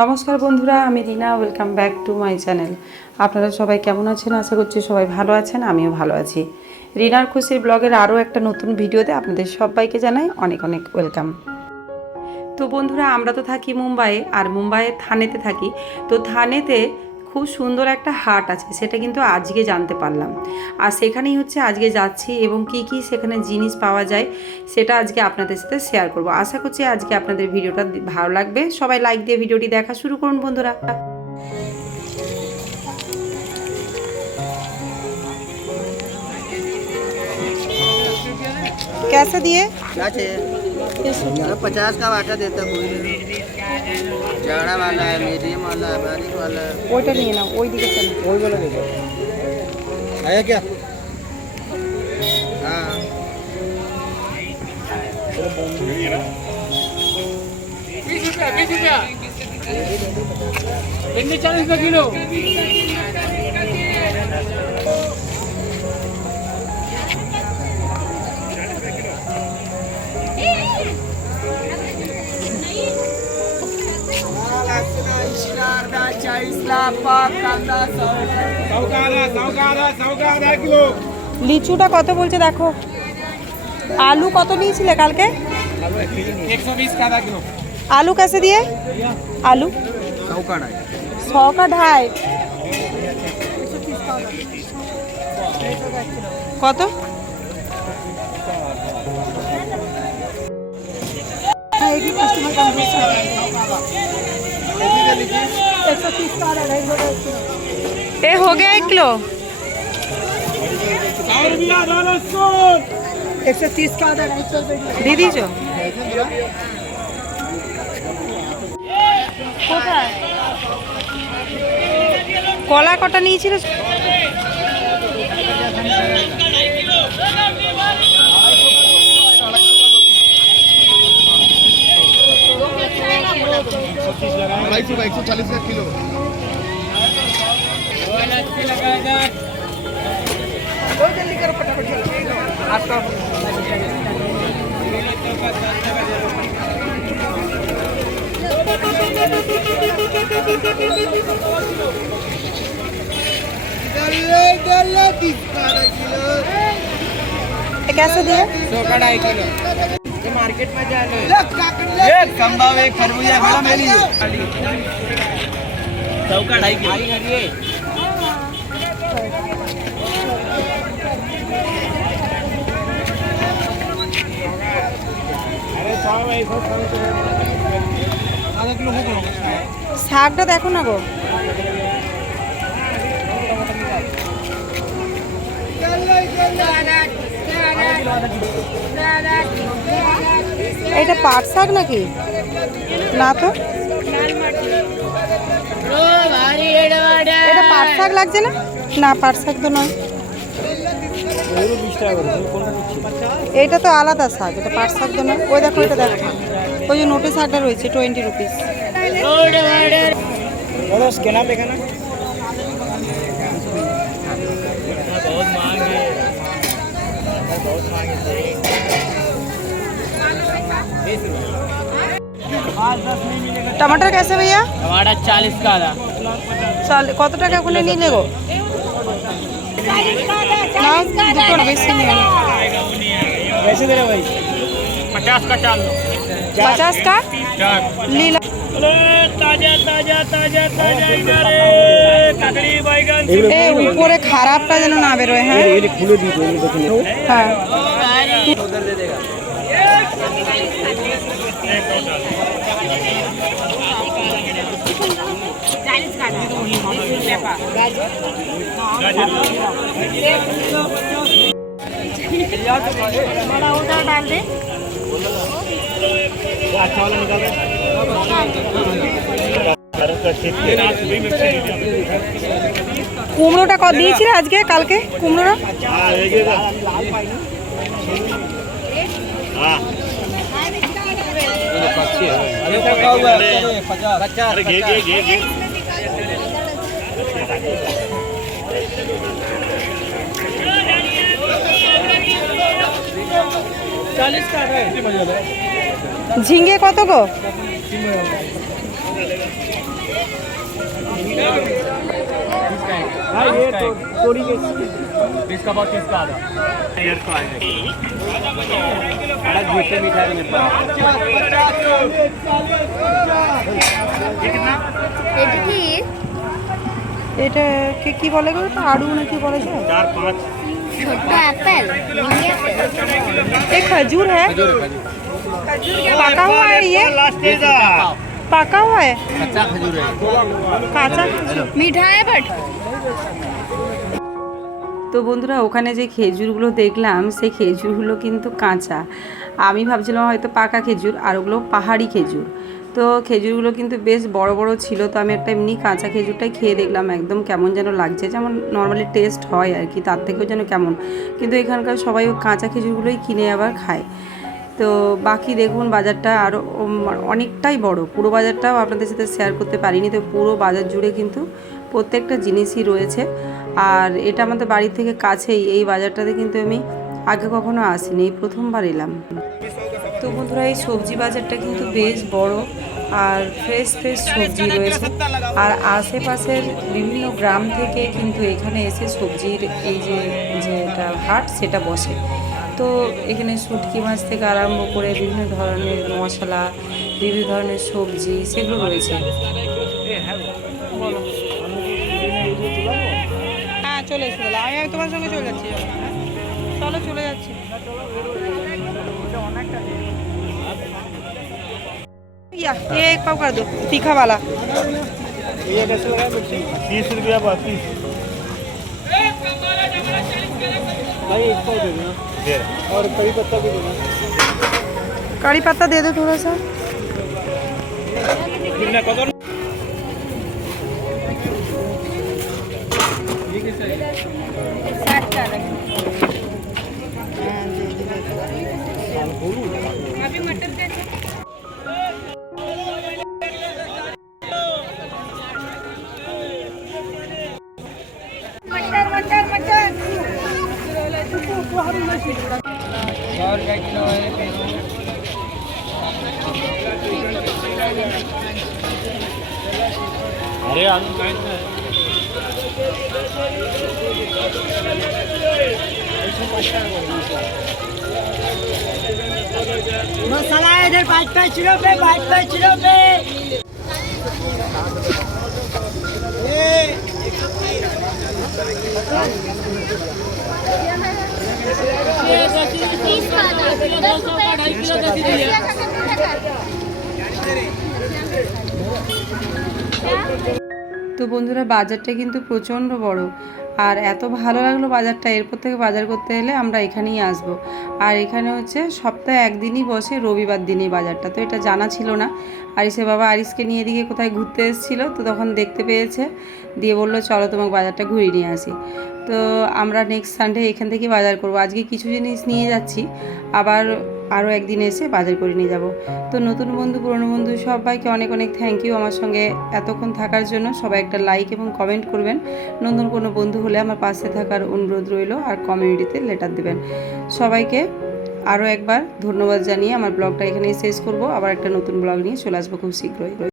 নমস্কার বন্ধুরা, আমি Rina welcome back to my channel আপনারা সবাই কেমন আছেন? আশা করছি সবাই ভালো আছেন, আমিও ভালো আছি। রিনার খুশির ব্লগের আরও একটা নতুন ভিডিওতে আপনাদের সবাইকে জানাই অনেক অনেক ওয়েলকাম তো বন্ধুরা, আমরা তো থাকি মুম্বাইয়ে, আর মুম্বাইয়ে থানেতে থাকি। তো থানেতে খুব সুন্দর একটা হাট আছে সেটা কিন্তু আজকে জানতে পারলাম আর সেখানেই হচ্ছে আজকে যাচ্ছি এবং কি কি সেখানে জিনিস পাওয়া যায় সেটা আজকে আপনাদের সাথে শেয়ার করব আশা করছি আজকে আপনাদের ভিডিওটা ভালো লাগবে সবাই লাইক দিয়ে ভিডিওটি দেখা শুরু করুন বন্ধুরা कैसे दिए क्या चाहिए पचास का वाटा देता कोई नहीं जाड़ा वाला है मीडियम वाला है बारीक वाला है ওইটা নিয়ে নাও ওই দিকে চলো वही वाला देखो आया क्या हाँ भिंडी चालीस का किलो सौकारा सौकारा सौकारा किलो লিচুটা কত বলছে দেখো? আলু কত নিয়েছিলে কালকে? আলু কাছে দিয়ে? আলু? কত? ए हो गया एक किलो सौ रुपया डालो सूट দিয়ে দিয়েছো কলা কটা নিয়েছিল अढ़ाई सौ का एक सौ चालीस का किलो ये कैसे दिए सौ का ढाई किलो मार्केट में जाने एक संभव एक खरबूजा मैडम ले लीजिए सौका ढाई किलो अरे सौ में सौ आधा किलो हो गया শাকটা দেখো না গো এটা পাট শাক নাকি? না তো? এটা পাট শাক লাগছে না? না পাট শাক তো নয়। এটা তো আলাদা শাক এটা পাট শাক তো নয়। ওই দেখো এটা দেখো। ওই যে নোটে শাকটা রয়েছে টোয়েন্টি রুপিস बोलो टमाटर कैसे भैया टमाटर चालीस का आधा চাল কত টাকা ওখানে নিলে গো না দুটো না বেশি নিয়ে নাও। कैसे दे रहे भाई पचास का चाल पचास का चार लीला ताजा ताजा ताजा ताजा इधर ककड़ी बैगन এ উপরে খারাপটা যেন না বেরোয় হ্যাঁ খুলে দিই তো দেখুন হ্যাঁ उधर दे देगा अच्छा वाला निकाल কুমড়োটা কত দিয়েছিলে আজকে কালকে কুমড়োটা अरे पका हुआ है पचास ঝিঙ্গে কত গো? हाँ ये तो थोड़ी बीस का बहुत तीस का आधा डेढ़ सौ आएगा बड़ा झूठे मीठा है मेरे पास এটা কি এটা কে কি বলে গো এটা আড়ু নাকি বলে যায় चार पाँच ছোট্ট অ্যাপেল মিনি অ্যাপেল ये खजूर है पका हुआ है ये पका हुआ है कच्चा खजूर है কাঁচা खजूर মিঠা है बट তো বন্ধুরা ওখানে যে খেজুরগুলো দেখলাম সেই খেজুরগুলো কিন্তু কাঁচা আমি ভাবছিলাম হয়তো পাকা খেজুর আর ওগুলো পাহাড়ি খেজুর তো খেজুরগুলো কিন্তু বেশ বড় বড় ছিল, তো আমি একটা এমনি কাঁচা খেজুরটাই খেয়ে দেখলাম, একদম কেমন যেন লাগছে, যেমন নর্মালি টেস্ট হয় আর কি, তার থেকেও যেন কেমন। কিন্তু এখানকার সবাই কাঁচা খেজুরগুলোই কিনে আবার খায়। তো বাকি দেখুন বাজারটা আরও অনেকটাই বড়, পুরো বাজারটাও আপনাদের সাথে শেয়ার করতে পারিনি, তো পুরো বাজার জুড়ে কিন্তু প্রত্যেকটা জিনিসই রয়েছে। আর এটা আমাদের বাড়ি থেকে কাছেই, এই বাজারটাতে কিন্তু আমি আগে কখনো আসিনি, এই প্রথমবার এলাম। তো বন্ধুরা, এই সবজি বাজারটা কিন্তু বেশ বড় আর ফ্রেশ ফ্রেশ সবজি রয়েছে। আর আশেপাশের বিভিন্ন গ্রাম থেকে কিন্তু এখানে এসে সবজির এই যে যেটা হাট, সেটা বসে। তো এখানে শুটকি মাছ থেকে আরম্ভ করে বিভিন্ন ধরনের মশলা, বিভিন্ন ধরনের সবজি সেগুলো রয়েছে। হ্যাঁ চলে চলে যাচ্ছি। চলো, চলে যাচ্ছি। या ये एक पाव कर दो तीखा वाला ये कैसे हो रहा है तीस रुपया बस तीस भाई एक पाव दे देना और कड़ी पत्ता भी देना कड़ी पत्ता दे दो थोड़ा सा कितना कदर अरे आलू काय मसाला है इधर पाँच पाँच रुपए पाँच पाँच रुपए तीस का आधा दस रुपये ढाई किलो दस তো বন্ধুরা, বাজারটা কিন্তু প্রচণ্ড বড়। আর এত ভালো লাগল বাজারটা, এরপর থেকে বাজার করতে এলে আমরা এখানেই আসব। আর এখানে হচ্ছে সপ্তাহে একদিনই বসে, রবিবার দিনই বাজারটা। তো এটা জানা ছিল না। আরিসের বাবা আরিসকে নিয়ে এদিকে কোথায় ঘুরতে এসেছিল, তো তখন দেখতে পেয়েছে। দিয়ে বলল, চলো তোমাকে বাজারটা ঘুরিয়ে নিয়ে আসি। তো আমরা নেক্সট সানডে এখান থেকে বাজার করব। আজকে কিছু জিনিস নিয়ে যাচ্ছি, আবার আরও একদিন এসে বাজার করে নিয়ে যাব। তো নতুন বন্ধু, পুরনো বন্ধু সবাইকে অনেক অনেক থ্যাংক ইউ আমার সঙ্গে এতক্ষণ থাকার জন্য। সবাই একটা লাইক এবং কমেন্ট করবেন। নতুন কোনো বন্ধু হলে আমার পাশে থাকার অনুরোধ রইল আর কমিউনিটিতে লেটার দেবেন। সবাইকে আরও একবার ধন্যবাদ জানিয়ে আমার ব্লগটা এখানেই শেষ করব। আবার একটা নতুন ব্লগ নিয়ে চলে আসব খুব শীঘ্রই।